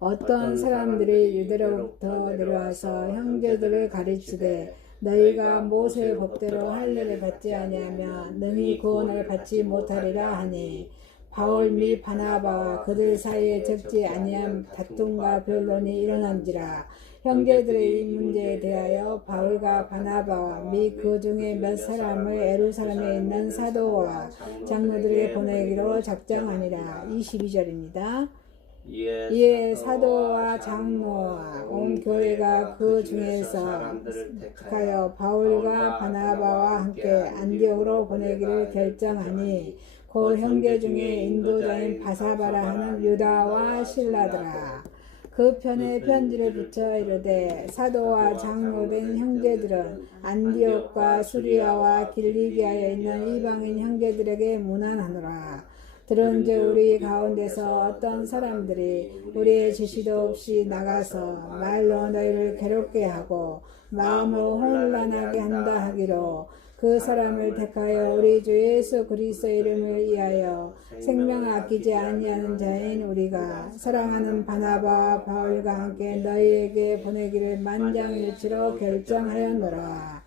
어떤 사람들이 유대로부터 내려와서 형제들을 가르치되 너희가 모세의 법대로 할례를 받지 아니하면 능히 구원을 받지 못하리라 하니 바울 및 바나바와 그들 사이에 적지 아니한 다툼과 변론이 일어난지라. 형제들의 이 문제에 대하여 바울과 바나바와 및 그 중에 몇 사람을 예루살렘에 있는 사도와 장로들에게 보내기로 작정하니라. 22절입니다. 이에 사도와 장로와 온 교회가 그 중에서 가여 바울과 바나바와 함께 안디옥으로 보내기를 결정하니 그 형제 중에 인도자인 바사바라 하는 유다와 실라더라. 그 편에 편지를 붙여 이르되 사도와 장로된 형제들은 안디옥과 수리아와 길리기아에 있는 이방인 형제들에게 문안하노라. 들은즉 우리 가운데서 어떤 사람들이 우리의 지시도 없이 나가서 말로 너희를 괴롭게 하고 마음을 혼란하게 한다 하기로 그 사람을 택하여 우리 주 예수 그리스도 이름을 위하여 생명 아끼지 아니하는 자인 우리가 사랑하는 바나바와 바울과 함께 너희에게 보내기를 만장일치로 결정하였노라.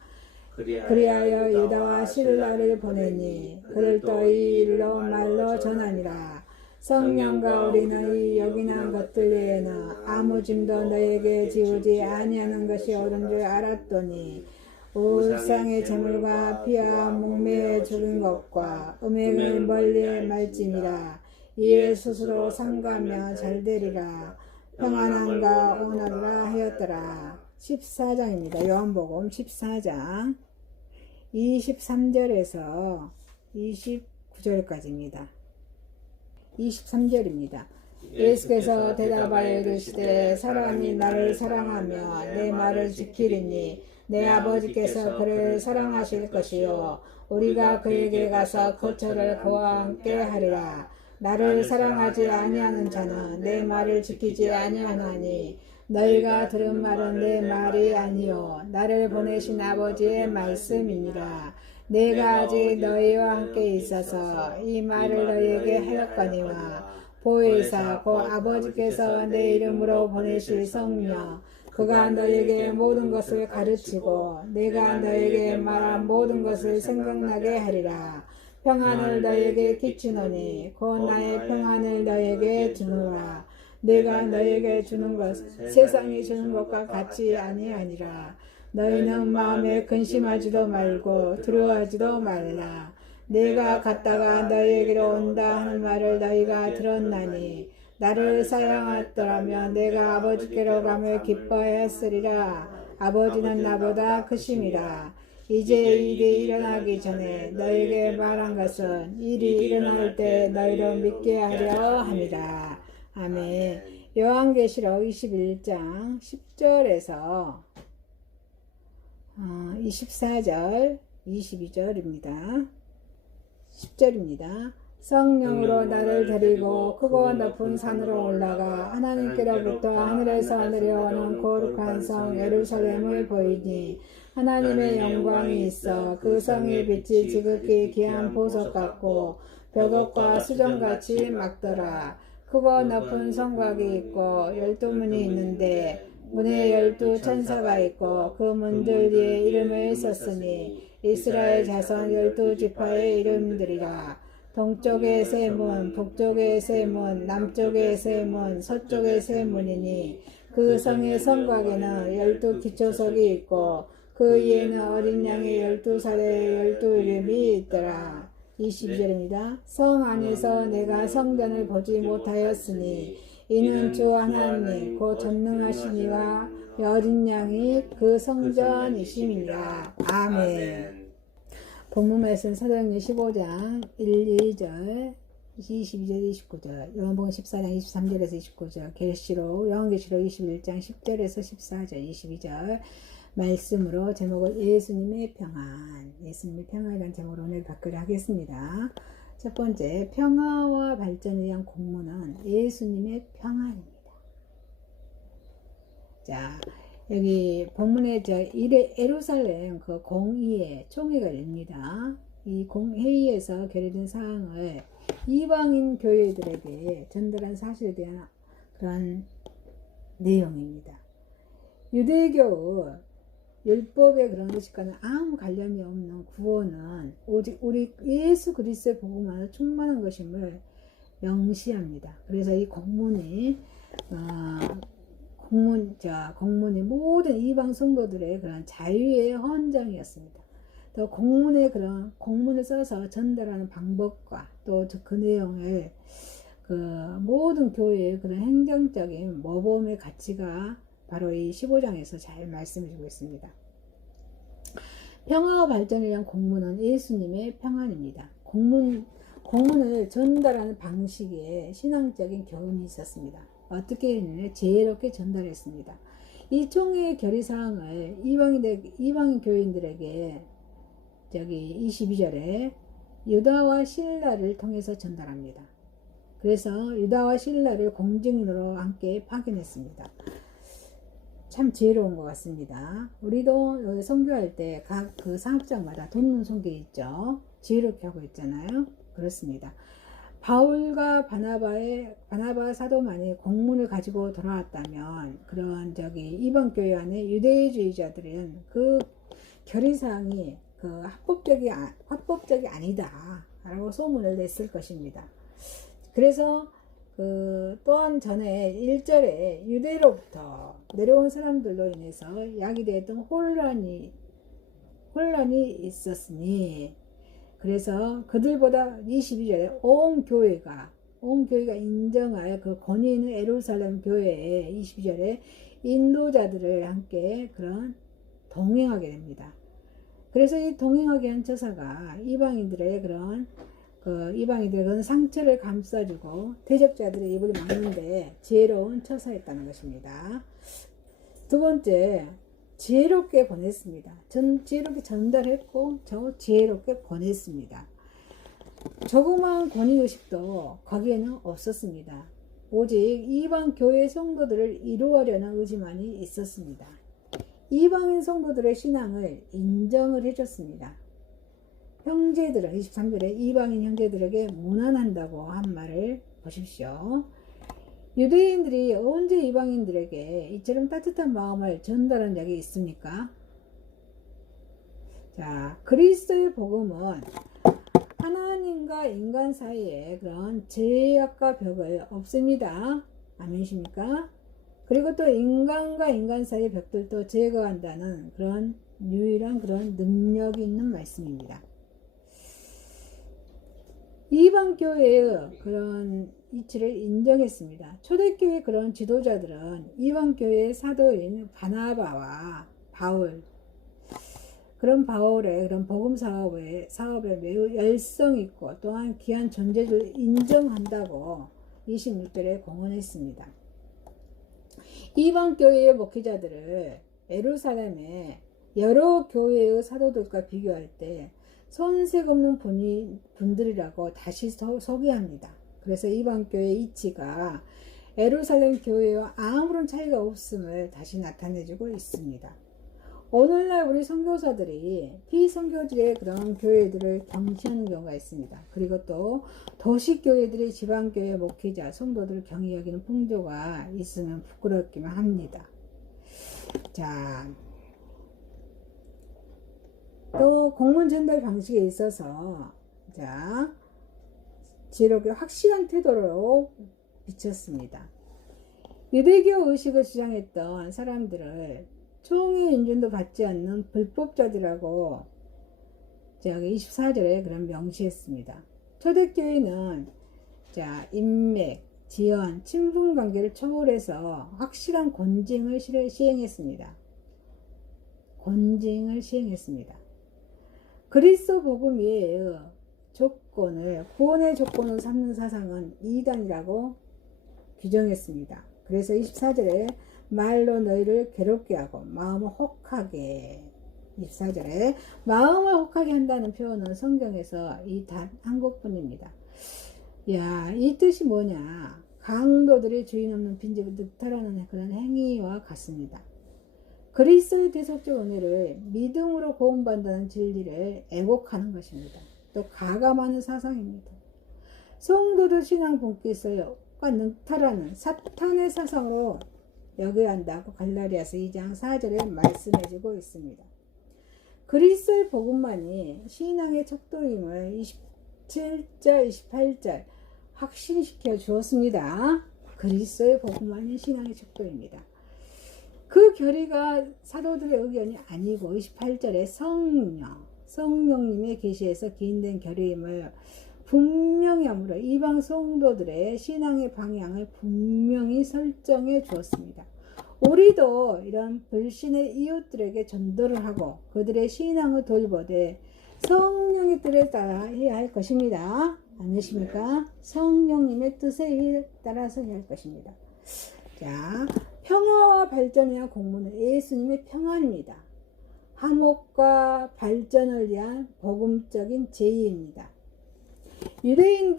그리하여 유다와 실라를 보내니 그를 또 이 일로 말로 전하니라. 성령과 우리 너희 여기난 것들 외에는 아무 짐도 너희에게 지우지 아니하는 것이 옳은 줄 알았더니 우상의 제물과 피와 목매에 죽인 것과 음행을 멀리 말지니라. 이에 스스로 상가며 잘되리라. 평안함과 온화라 하였더라. 14장입니다. 요한복음 14장 23절에서 29절까지입니다. 23절입니다. 예수께서 대답하여 이르시되 사람이 나를 사랑하며 내 말을 지키리니 내 아버지께서 그를 사랑하실 것이요 우리가 그에게 가서 거처를 그와 함께 하리라. 나를 사랑하지 아니하는 자는 내 말을 지키지 아니하나니 너희가 들은 말은 내 말이 아니요 나를 보내신 아버지의 말씀이니라. 내가 아직 너희와 함께 있어서 이 말을 너희에게 하였거니와 보혜사 곧 아버지께서 내 이름으로 보내실 성령 그가 너희에게 모든 것을 가르치고 내가 너희에게 말한 모든 것을 생각나게 하리라. 평안을 너희에게 끼치노니 곧 나의 평안을 너희에게 주노라. 내가 너희에게 주는 것 세상이 주는 것과 같이 아니하니라. 너희는 마음에 근심하지도 말고 두려워하지도 말라. 내가 갔다가 너희에게로 온다 하는 말을 너희가 들었나니 나를 사랑하더라면 내가 아버지께로 가며 기뻐하였으리라. 아버지는 나보다 크심이라. 이제 일이 일어나기 전에 너희에게 말한 것은 일이 일어날 때 너희로 믿게 하려 함이라. 아멘. 요한계시록 21장 10절에서 24절 22절입니다. 10절입니다. 성령으로 나를 데리고 크고 높은 산으로 올라가 하나님께로부터 하늘에서 내려오는 거룩한 성 예루살렘을 보이니 하나님의 영광이 있어 그 성의 빛이 지극히 귀한 보석 같고 벽옥과 수정같이 막더라. 크고 높은 성곽이 있고 12문이 있는데 문에 12천사가 있고 그 문들 위에 이름을 썼으니 이스라엘 자손 12지파의 이름들이라. 동쪽의 세 문, 북쪽의 세 문, 남쪽의 세 문, 서쪽의 세 문이니 그 성의 성곽에는 12기초석이 있고 그 위에는 어린 양의 12살의 12이름이 있더라. 22절입니다. 성 안에서 내가 성전을 보지 못하였으니 이는 주 하나님 곧 전능하시니와 어린 양이 그 성전이심이라. 아멘. 본문 말씀 사도행전 15장 1, 2절 22절 29절 요한복음 14장 23절에서 29절 계시록 요한계시록 21장 10절에서 14절 22절 말씀으로 제목을 예수님의 평안 예수님의 평안이라는 제목으로 오늘 받기로 하겠습니다. 첫 번째 평화와 발전을 위한 공문은 예수님의 평안입니다. 자 여기 본문에 예루살렘 그 공의회 총회가 열립니다. 이 공회의에서 결의된 사항을 이방인 교회들에게 전달한 사실에 대한 그런 내용입니다. 유대교 율법의 그런 것과는 아무 관련이 없는 구원은 오직 우리 예수 그리스도의 복음만으로 충만한 것임을 명시합니다. 그래서 이 공문이 공문이 모든 이방 성도들의 그런 자유의 헌장이었습니다. 또 공문을 써서 전달하는 방법과 또 그 내용을 그 모든 교회의 그런 행정적인 모범의 가치가 바로 이 15장에서 잘 말씀해 주고 있습니다. 평화와 발전을 위한 공문은 예수님의 평안입니다. 공문을 전달하는 방식에 신앙적인 교훈이 있었습니다. 어떻게 했느냐? 지혜롭게 전달했습니다. 이 총회의 결의사항을 이방인 교인들에게 22절에 유다와 실라를 통해서 전달합니다. 그래서 유다와 실라를 공증인으로 함께 파견했습니다. 참 지혜로운 것 같습니다. 우리도 선교할 때 각 그 사업장마다 돕는 손교 있죠. 지혜롭게 하고 있잖아요. 그렇습니다. 바울과 바나바 사도만이 공문을 가지고 돌아왔다면 그런 이방 교회 안에 유대주의자들은 그 결의사항이 그 합법적이 아니다 라고 소문을 냈을 것입니다. 그래서 또한 전에 1절에 유대로부터 내려온 사람들로 인해서 야기되었던 혼란이 있었으니, 그래서 그들보다 22절에 온 교회가 인정하여 그 권위 있는 예루살렘 교회에 22절에 인도자들을 함께 그런 동행하게 됩니다. 그래서 이 동행하게 한 처사가 이방인들의 그런 상처를 감싸주고 대적자들의 입을 막는데 지혜로운 처사였다는 것입니다. 두 번째, 지혜롭게 보냈습니다. 지혜롭게 전달했고 지혜롭게 보냈습니다. 조그마한 권위의식도 거기에는 없었습니다. 오직 이방 교회 성도들을 이루어려는 의지만이 있었습니다. 이방인 성도들의 신앙을 인정을 해줬습니다. 형제들은 23절에 이방인 형제들에게 문안한다고 한 말을 보십시오. 유대인들이 언제 이방인들에게 이처럼 따뜻한 마음을 전달한 적이 있습니까? 자, 그리스도의 복음은 하나님과 인간 사이에 그런 제약과 벽을 없습니다. 아멘이십니까? 그리고 또 인간과 인간 사이의 벽들도 제거한다는 그런 유일한 그런 능력이 있는 말씀입니다. 이방 교회의 그런 이치를 인정했습니다. 초대교회 그런 지도자들은 이방 교회의 사도인 바나바와 바울의 그런 복음 사업에 매우 열성 있고 또한 귀한 존재를 인정한다고 26절에 공언했습니다. 이방 교회의 목회자들을 예루살렘의 여러 교회의 사도들과 비교할 때 손색 없는 분들이라고 다시 소개합니다. 그래서 이방 교회의 이치가 예루살렘 교회와 아무런 차이가 없음을 다시 나타내주고 있습니다. 오늘날 우리 선교사들이 피선교지의 그런 교회들을 경시하는 경우가 있습니다. 그리고 또 도시교회들이 지방교회 목회자, 성도들을 경히 여기는 풍조가 있으면 부끄럽기만 합니다. 자, 또 공문 전달 방식에 있어서 지혜롭게 확실한 태도로 비쳤습니다. 유대교 의식을 주장했던 사람들을 총회 인준도 받지 않는 불법자들이라고 24절에 그런 명시했습니다. 초대교회는 인맥, 지연, 친분 관계를 초월해서 확실한 권징을 시행했습니다. 그리스도 복음 외의 구원의 조건을 삼는 사상은 이단이라고 규정했습니다. 그래서 24절에 말로 너희를 괴롭게 하고 마음을 혹하게, 24절에 마음을 혹하게 한다는 표현은 성경에서 이 단 한 곳뿐입니다. 이 뜻이 뭐냐? 강도들이 주인 없는 빈집을 늑탈하는 그런 행위와 같습니다. 그리스도의 대속적 은혜를 믿음으로 구원받는다는 진리를 애곡하는 것입니다. 또 가감하는 사상입니다. 성도들 신앙 본께서 늑탈하는 사탄의 사상으로 여겨야 한다고 갈라디아서 2장 4절에 말씀해주고 있습니다. 그리스도의 복음만이 신앙의 척도임을 27절 28절 확신시켜 주었습니다. 그리스도의 복음만이 신앙의 척도입니다. 그 결의가 사도들의 의견이 아니고 28절에 성령님의 계시에서 기인된 결의임을 분명히 함으로 이방 성도들의 신앙의 방향을 분명히 설정해 주었습니다. 우리도 이런 불신의 이웃들에게 전도를 하고 그들의 신앙을 돌보되 성령의 뜻에 따라 해야 할 것입니다. 아니십니까? 성령님의 뜻에 따라서 해야 할 것입니다. 자, 평화와 발전을 위한 공무는 예수님의 평안입니다. 화목과 발전을 위한 복음적인 제의입니다. 유대인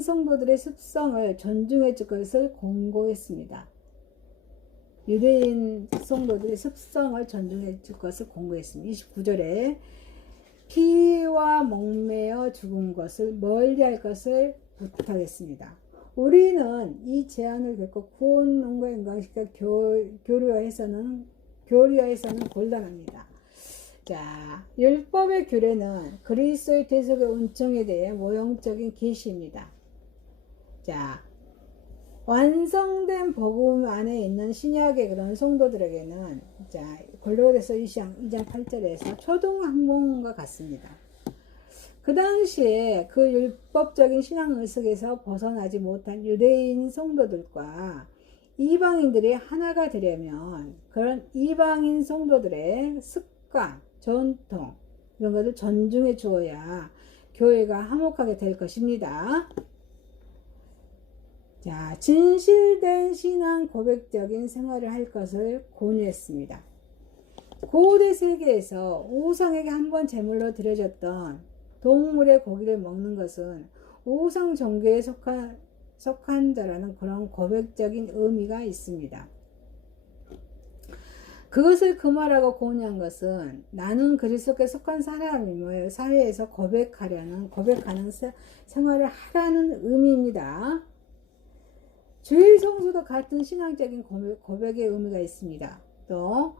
성도들의 습성을 존중해 줄 것을 공고했습니다. 유대인 성도들의 습성을 존중해 줄 것을 공고했습니다. 29절에 피와 목매어 죽은 것을 멀리할 것을 부탁했습니다. 우리는 이 제안을 겪고 구원론과 인간식과 교류화에서는 곤란합니다. 자, 율법의 규례는 그리스도의 대속의 은총에 대해 모형적인 계시입니다. 자, 완성된 복음 안에 있는 신약의 그런 성도들에게는 자, 골로새서 2장 8절에서 초등학문과 같습니다. 그 당시에 그 율법적인 신앙 의식에서 벗어나지 못한 유대인 성도들과 이방인들이 하나가 되려면 그런 이방인 성도들의 습관, 전통 이런 것을 존중해 주어야 교회가 화목하게 될 것입니다. 자, 진실된 신앙 고백적인 생활을 할 것을 권유했습니다. 고대 세계에서 우상에게 한번 제물로 드려졌던 동물의 고기를 먹는 것은 우상 종교에 속한 자라는 그런 고백적인 의미가 있습니다. 그것을 금하라고 권유한 것은 나는 그리스도께 속한 사람임을 사회에서 고백하는 생활을 하라는 의미입니다. 주일 성수도 같은 신앙적인 고백의 의미가 있습니다. 또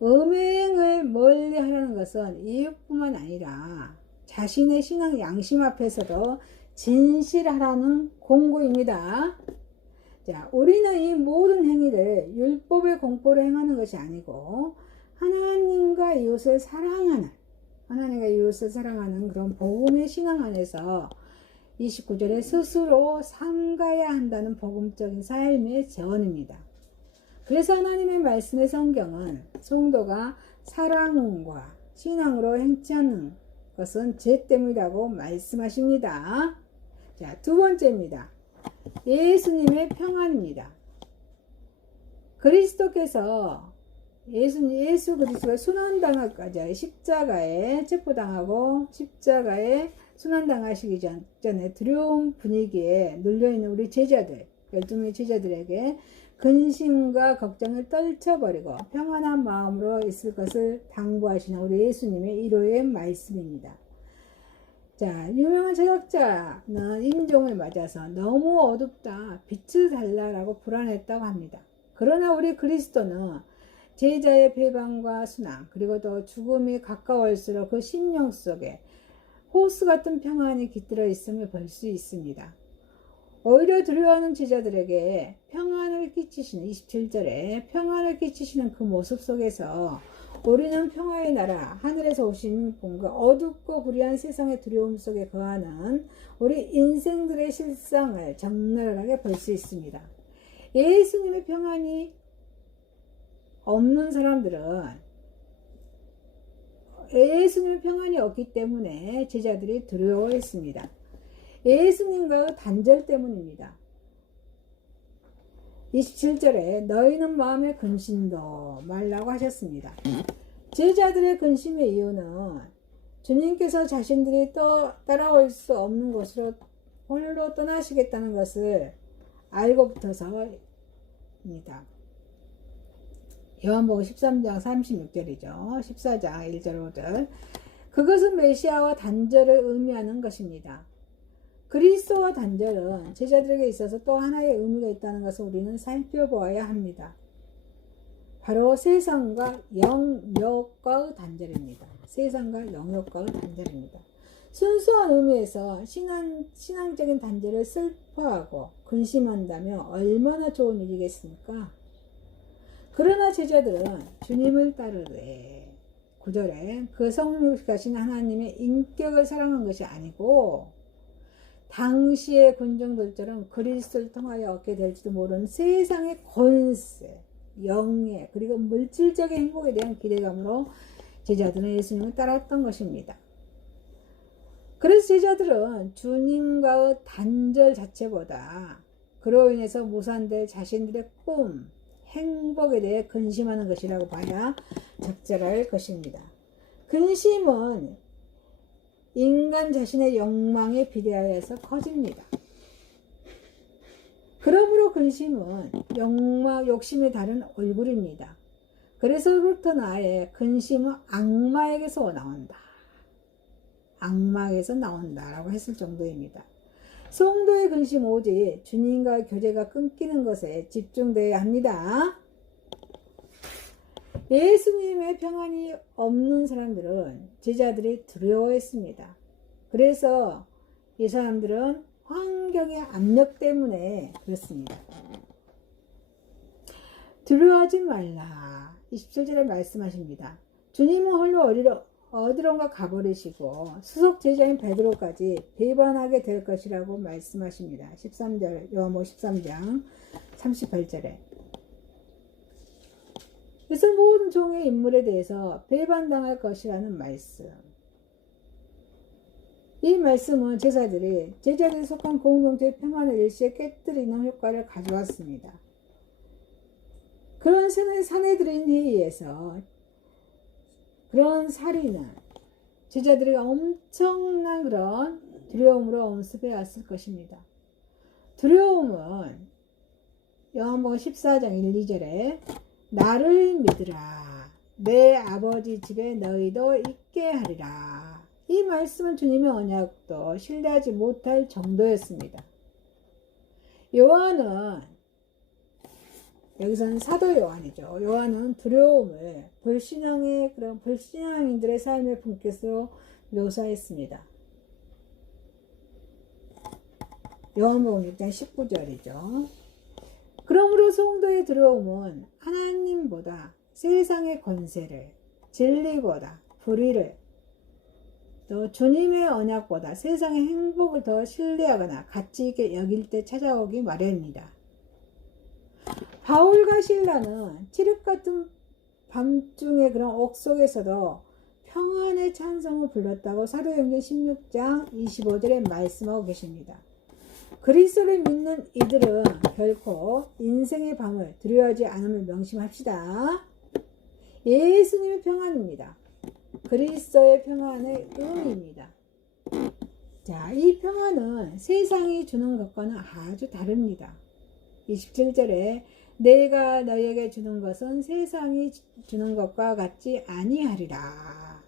음행을 멀리 하라는 것은 이웃뿐만 아니라 자신의 신앙 양심 앞에서도 진실하라는 공고입니다. 자, 우리는 이 모든 행위를 율법의 공포로 행하는 것이 아니고 하나님과 이웃을 사랑하는 그런 복음의 신앙 안에서 29절에 스스로 삼가야 한다는 복음적인 삶의 재원입니다. 그래서 하나님의 말씀의 성경은 성도가 사랑과 신앙으로 행치 않는 것은 죄 때문이라고 말씀하십니다. 자, 두 번째입니다. 예수님의 평안입니다. 그리스도께서 예수 그리스도가 순환당하기까지 십자가에 체포당하고 십자가에 순환당하시기 전에 두려운 분위기에 눌려있는 우리 제자들 12명의 제자들에게 근심과 걱정을 떨쳐버리고 평안한 마음으로 있을 것을 당부하시는 우리 예수님의 일호의 말씀입니다. 자, 유명한 철학자는 임종을 맞아서 너무 어둡다, 빛을 달라라고 불안했다고 합니다. 그러나 우리 그리스도는 제자의 배반과 순환 그리고 또 죽음이 가까울수록 그 심령 속에 호수 같은 평안이 깃들어 있음을 볼 수 있습니다. 오히려 두려워하는 제자들에게 평안을 끼치시는 27절에 평안을 끼치시는 그 모습 속에서 우리는 평화의 나라 하늘에서 오신 분과 어둡고 불의한 세상의 두려움 속에 거하는 우리 인생들의 실상을 적나라하게 볼 수 있습니다. 예수님의 평안이 없는 사람들은 예수님의 평안이 없기 때문에 제자들이 두려워했습니다. 예수님과의 단절 때문입니다. 27절에 너희는 마음의 근심도 말라고 하셨습니다. 제자들의 근심의 이유는 주님께서 자신들이 또 따라올 수 없는 곳으로 홀로 떠나시겠다는 것을 알고부터서입니다. 요한복음 13장 36절이죠. 14장 1절 5절. 그것은 메시아와 단절을 의미하는 것입니다. 그리스도와 단절은 제자들에게 있어서 또 하나의 의미가 있다는 것을 우리는 살펴보아야 합니다. 바로 세상과 영역과의 단절입니다. 세상과 영역과의 단절입니다. 순수한 의미에서 신앙적인 단절을 슬퍼하고 근심한다면 얼마나 좋은 일이겠습니까? 그러나 제자들은 주님을 따르되 9절에 그 성육하신 하나님의 인격을 사랑한 것이 아니고 당시의 군중들처럼 그리스도를 통하여 얻게 될지도 모르는 세상의 권세, 영예, 그리고 물질적인 행복에 대한 기대감으로 제자들은 예수님을 따랐던 것입니다. 그래서 제자들은 주님과의 단절 자체보다 그로 인해서 무산될 자신들의 꿈, 행복에 대해 근심하는 것이라고 봐야 적절할 것입니다. 근심은 인간 자신의 욕망에 비례하여서 커집니다. 그러므로 근심은 욕심의 다른 얼굴입니다. 그래서부터 나의 근심은 악마에게서 나온다. 악마에게서 나온다라고 했을 정도입니다. 성도의 근심 오직 주님과의 교제가 끊기는 것에 집중되어야 합니다. 예수님의 평안이 없는 사람들은 제자들이 두려워했습니다. 그래서 이 사람들은 환경의 압력 때문에 그렇습니다. 두려워하지 말라. 27절에 말씀하십니다. 주님은 홀로 어디론가 가버리시고 수석 제자인 베드로까지 배반하게 될 것이라고 말씀하십니다. 13절, 요한복음 13장 38절에. 그래서 모든 종의 인물에 대해서 배반당할 것이라는 말씀. 이 말씀은 제자들이 속한 공동체의 평안을 일시에 깨뜨리는 효과를 가져왔습니다. 그런 사내들인 회의에서 그런 살인은 제자들이 엄청난 그런 두려움으로 엄습해 왔을 것입니다. 두려움은 요한복음 14장 1, 2절에 나를 믿으라 내 아버지 집에 너희도 있게 하리라. 이 말씀은 주님의 언약도 신뢰하지 못할 정도였습니다. 요한은 여기서는 사도 요한이죠. 요한은 두려움을 불신앙인들의 삶의 분께서 묘사했습니다. 요한복음 6장 19절이죠. 그러므로 성도의 두려움은 하나님보다 세상의 권세를, 진리보다 불의를, 또 주님의 언약보다 세상의 행복을 더 신뢰하거나 가치 있게 여길 때 찾아오기 마련입니다. 바울과 실라는 칠흑 같은 밤중의 그런 옥 속에서도 평안의 찬송을 불렀다고 사도행전 16장 25절에 말씀하고 계십니다. 그리스도를 믿는 이들은 결코 인생의 밤을 두려워하지 않음을 명심합시다. 예수님의 평안입니다. 그리스도의 평안의 의미입니다. 자, 이 평안은 세상이 주는 것과는 아주 다릅니다. 27절에 내가 너에게 주는 것은 세상이 주는 것과 같지 아니하리라.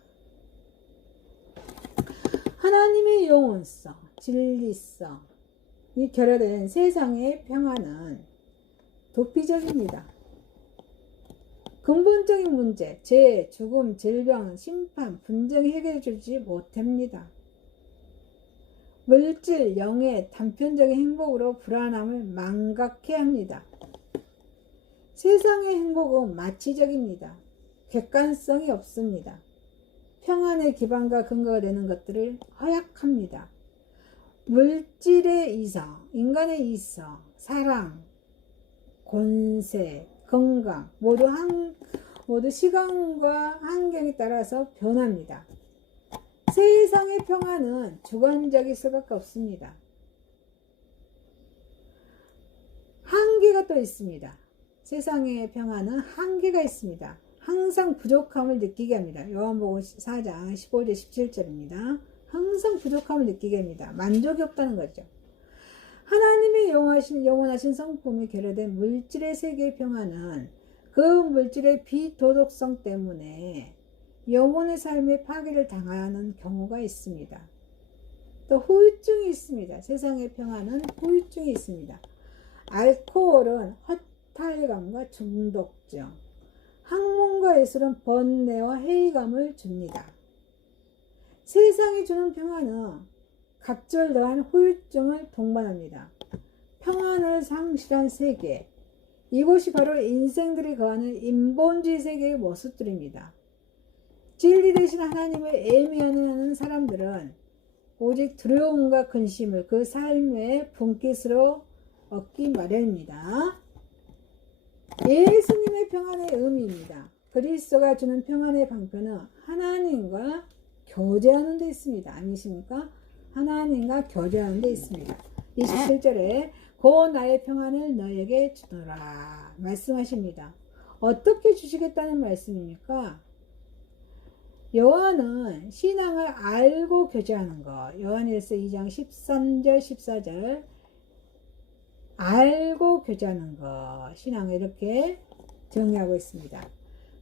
하나님의 영원성, 진리성, 이 결여된 세상의 평안은 도피적입니다. 근본적인 문제, 죄, 죽음, 질병, 심판, 분쟁이 해결해 주지 못합니다. 물질, 영의 단편적인 행복으로 불안함을 망각해 합니다. 세상의 행복은 마취적입니다. 객관성이 없습니다. 평안의 기반과 근거가 되는 것들을 허약합니다. 물질의 이성, 인간의 이성, 사랑, 권세, 건강 모두 시간과 환경에 따라서 변합니다. 세상의 평안은 주관적일 수밖에 없습니다. 한계가 또 있습니다. 세상의 평안은 한계가 있습니다. 항상 부족함을 느끼게 합니다. 요한복음 4장 15절 17절입니다. 항상 부족함을 느끼게 합니다. 만족이 없다는 거죠. 하나님의 영원하신 성품이 결여된 물질의 세계의 평안은 그 물질의 비도덕성 때문에 영혼의 삶의 파괴를 당하는 경우가 있습니다. 또 후유증이 있습니다. 세상의 평안은 후유증이 있습니다. 알코올은 허탈감과 중독증, 학문과 예술은 번뇌와 회의감을 줍니다. 세상이 주는 평안은 각절더한 후유증을 동반합니다. 평안을 상실한 세계, 이곳이 바로 인생들이 거하는 인본주의 세계의 모습들입니다. 진리 대신 하나님을 애미하는 사람들은 오직 두려움과 근심을 그 삶의 분깃으로 얻기 마련입니다. 예수님의 평안의 의미입니다. 그리스도가 주는 평안의 방편은 하나님과 교제하는 데 있습니다. 아니십니까? 하나님과 교제하는 데 있습니다. 27절에 고 나의 평안을 너에게 주노라 말씀하십니다. 어떻게 주시겠다는 말씀입니까? 요한은 신앙을 알고 교제하는 것, 요한일서 2장 13절 14절 알고 교제하는 것, 신앙을 이렇게 정의하고 있습니다.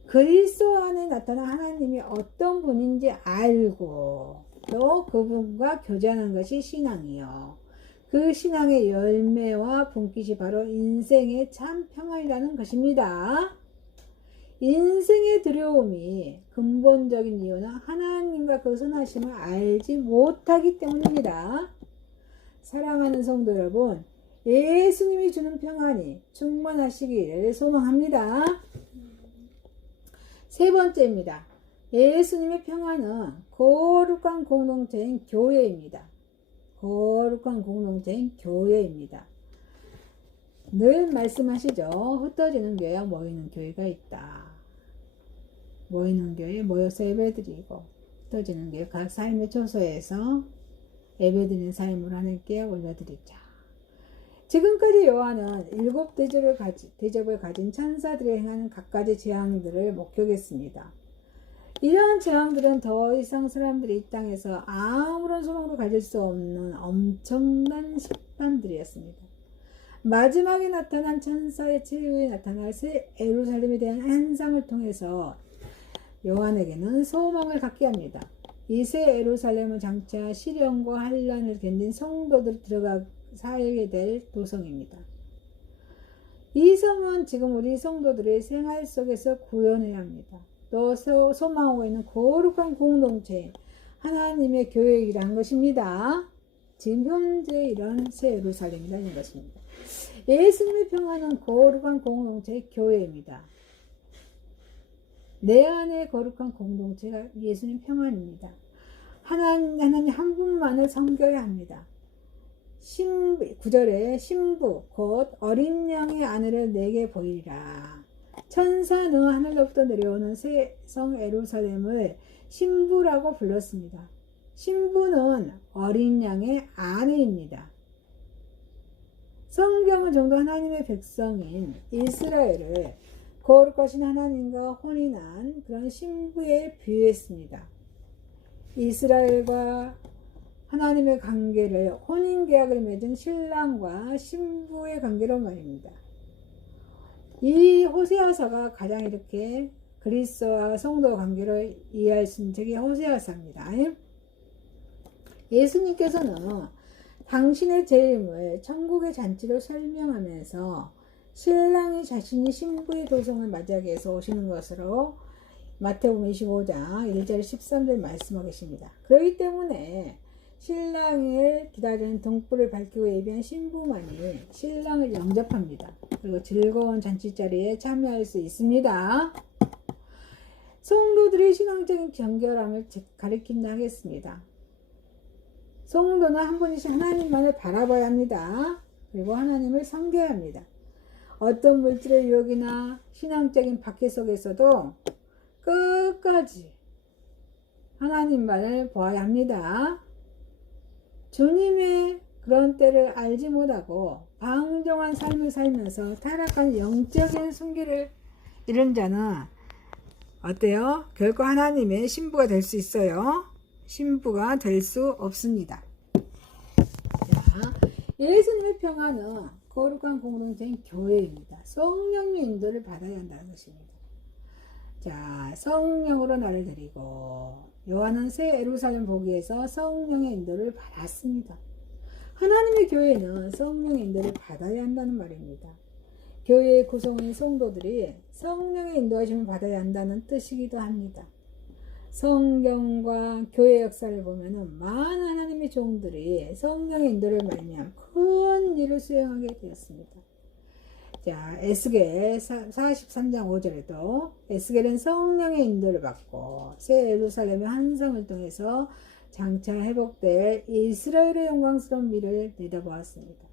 그리스도 안에 나타난 하나님이 어떤 분인지 알고 또 그분과 교제하는 것이 신앙이요. 그 신앙의 열매와 분깃이 바로 인생의 참 평안이라는 것입니다. 인생의 두려움이 근본적인 이유는 하나님과 그 선하심을 알지 못하기 때문입니다. 사랑하는 성도 여러분, 예수님이 주는 평안이 충만하시기를 소망합니다. 세 번째입니다. 예수님의 평안은 거룩한 공동체인 교회입니다. 거룩한 공동체인 교회입니다. 늘 말씀하시죠. 흩어지는 교회와 모이는 교회가 있다. 모이는 교회에 모여서 예배드리고 흩어지는 교회 각 삶의 초소에서 예배드리는 삶을 하나님께 올려드리자. 지금까지 요한은 7 대접을 가진 천사들이 행하는 각가지 재앙들을 목격했습니다. 이러한 재앙들은 더 이상 사람들이 이 땅에서 아무런 소망도 가질 수 없는 엄청난 심판들이었습니다. 마지막에 나타난 천사의 최후에 나타날 새 예루살렘에 대한 환상을 통해서 요한에게는 소망을 갖게 합니다. 이 새 예루살렘은 장차 시련과 환난을 견딘 성도들이 들어가 살게 될 도성입니다. 이 성은 지금 우리 성도들의 생활 속에서 구현해야 합니다. 또 소망하고 있는 거룩한 공동체, 하나님의 교회이라는 것입니다. 지금 현재 이런 새 예루살렘이라는 것입니다. 예수님의 평안은 거룩한 공동체 교회입니다. 내 안에 거룩한 공동체가 예수님 평안입니다. 하나님 한 분만을 섬겨야 합니다. 9절에 신부 곧 어린 양의 아내를 내게 보이리라. 천사는 하늘로부터 내려오는 새 성 예루살렘을 신부라고 불렀습니다. 신부는 어린 양의 아내입니다. 성경은 정도 하나님의 백성인 이스라엘을 거룩하신 하나님과 혼인한 그런 신부에 비유했습니다. 이스라엘과 하나님의 관계를 혼인계약을 맺은 신랑과 신부의 관계로 말입니다. 이 호세아서가 가장 이렇게 그리스도와 성도 관계를 이해할 수 있는 책이 호세아서입니다. 예수님께서는 당신의 재림을 천국의 잔치로 설명하면서 신랑이 자신이 신부의 도성을 맞이하기 위해서 오시는 것으로 마태복음 25장 1절 13절 말씀하고 계십니다. 그렇기 때문에 신랑을 기다리는 등불을 밝히고 예비한 신부만이 신랑을 영접합니다. 그리고 즐거운 잔치자리에 참여할 수 있습니다. 성도들의 신앙적인 경결함을 가리킨다 하겠습니다. 성도는 한 분이신 하나님만을 바라봐야 합니다. 그리고 하나님을 섬겨야 합니다. 어떤 물질의 유혹이나 신앙적인 박해 속에서도 끝까지 하나님만을 보아야 합니다. 주님의 그런 때를 알지 못하고 방종한 삶을 살면서 타락한 영적인 순기를 이룬 자는 어때요? 결코 하나님의 신부가 될 수 있어요? 신부가 될 수 없습니다. 자, 예수님의 평안은 거룩한 공동체인 교회입니다. 성령의 인도를 받아야 한다는 것입니다. 자, 성령으로 나를 데리고 요한은 새 예루살렘 보기에서 성령의 인도를 받았습니다. 하나님의 교회는 성령의 인도를 받아야 한다는 말입니다. 교회의 구성원인 성도들이 성령의 인도하심을 받아야 한다는 뜻이기도 합니다. 성경과 교회 역사를 보면은 많은 하나님의 종들이 성령의 인도를 말미암아 큰 일을 수행하게 되었습니다. 자, 에스겔 43장 5절에도 에스겔은 성령의 인도를 받고 새 예루살렘의 환상을 통해서 장차 회복될 이스라엘의 영광스러운 미를 내다보았습니다.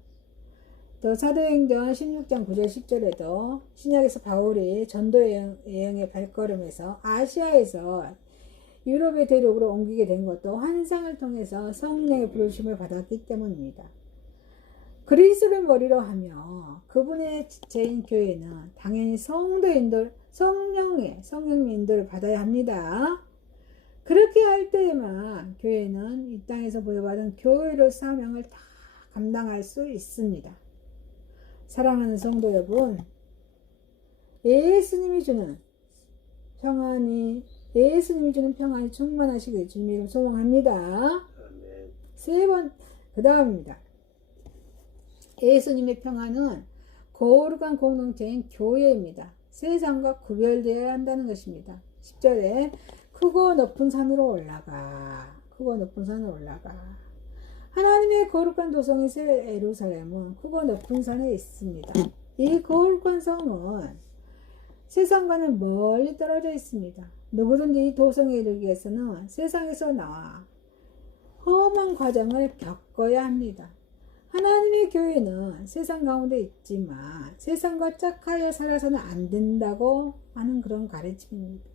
또 사도행전 16장 9절 10절에도 신약에서 바울이 전도 여행의 발걸음에서 아시아에서 유럽의 대륙으로 옮기게 된 것도 환상을 통해서 성령의 부르심을 받았기 때문입니다. 그리스도를 머리로 하며 그분의 지체인 교회는 당연히 성령의 인도를 받아야 합니다. 그렇게 할 때에만 교회는 이 땅에서 부여받은 교회로 사명을 다 감당할 수 있습니다. 사랑하는 성도 여러분, 예수님이 주는 평안이 충만하시길 주님 이름 소망합니다. 그 다음입니다. 예수님의 평안은 거룩한 공동체인 교회입니다. 세상과 구별되어야 한다는 것입니다. 10절에 크고 높은 산으로 올라가. 하나님의 거룩한 도성인 새 예루살렘은 크고 높은 산에 있습니다. 이 거룩한 성은 세상과는 멀리 떨어져 있습니다. 누구든지 이 도성에 이르기 위해서는 세상에서 나와 험한 과정을 겪어야 합니다. 하나님의 교회는 세상 가운데 있지만 세상과 짝하여 살아서는 안 된다고 하는 그런 가르침입니다.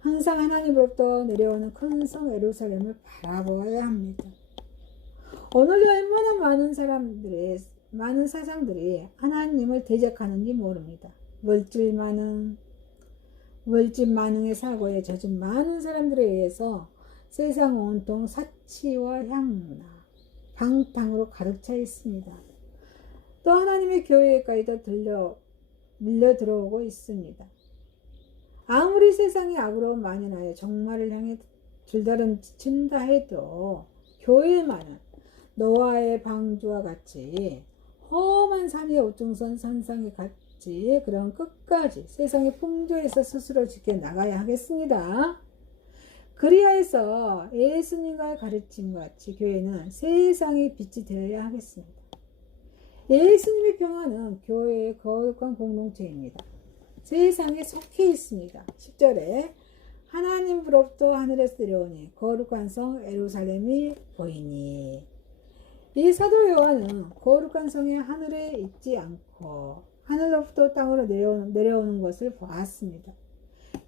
항상 하나님으로부터 내려오는 큰 성 예루살렘을 바라보아야 합니다. 오늘도 얼마나 많은 사상들이 하나님을 대적하는지 모릅니다. 물질 만능의 사고에 젖은 많은 사람들에 의해서 세상 온통 사치와 향락, 방탕으로 가득 차 있습니다. 또 하나님의 교회에까지도 밀려 들어오고 있습니다. 아무리 세상이 악으로 만연하여 종말을 향해 줄다름친다 해도 교회만은 노아의 방주와 같이 험한 산의 우중선 산상에 같이 그런 끝까지 세상의 풍조에서 스스로 지켜나가야 하겠습니다. 그리하여서 예수님과 가르침과 같이 교회는 세상의 빛이 되어야 하겠습니다. 예수님의 평안은 교회의 거룩한 공동체입니다. 세상에 속해 있습니다. 10절에 하나님으로부터 하늘에서 내려오니 거룩한 성 예루살렘이 보이니. 이 사도 요한은 거룩한 성이 하늘에 있지 않고 하늘로부터 땅으로 내려오는 것을 보았습니다.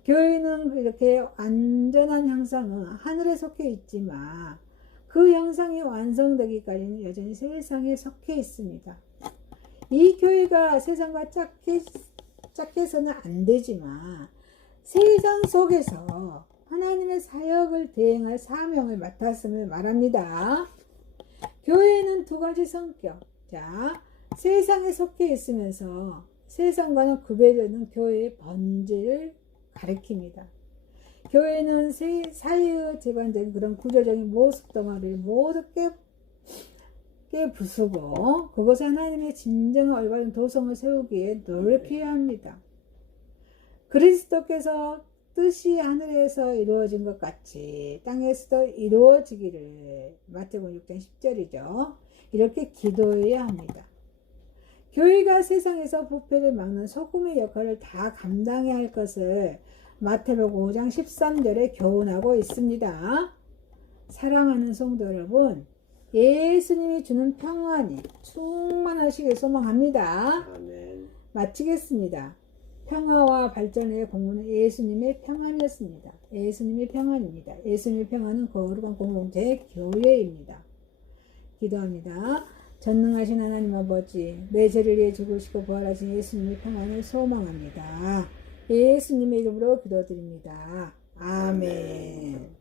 교회는 이렇게 안전한 형상은 하늘에 속해 있지만 그 형상이 완성되기까지는 여전히 세상에 속해 있습니다. 이 교회가 세상과 짝해서는 안 되지만 세상 속에서 하나님의 사역을 대행할 사명을 맡았음을 말합니다. 교회는 두 가지 성격, 자, 세상에 속해 있으면서 세상과는 구별되는 교회의 본질을 가리킵니다. 교회는 사회의 재반적인 그런 구조적인 모습 덩어리를 모두 깨부수고 그것에 하나님의 진정한 올바른 도성을 세우기에 노력해야 합니다. 그리스도께서 뜻이 하늘에서 이루어진 것 같이 땅에서도 이루어지기를 마태복음 6장 10절이죠. 이렇게 기도해야 합니다. 교회가 세상에서 부패를 막는 소금의 역할을 다 감당해야 할 것을 마태복음 5장 13절에 교훈하고 있습니다. 사랑하는 성도 여러분, 예수님이 주는 평안이 충만하시길 소망합니다. 아멘. 마치겠습니다. 평화와 발전의 공문은 예수님의 평안이었습니다. 예수님의 평안입니다. 예수님의 평안은 거룩한 공동체의 교회입니다. 기도합니다. 전능하신 하나님 아버지, 내 죄를 위해 죽으시고 부활하신 예수님의 평안을 소망합니다. 예수님의 이름으로 기도드립니다. 아멘.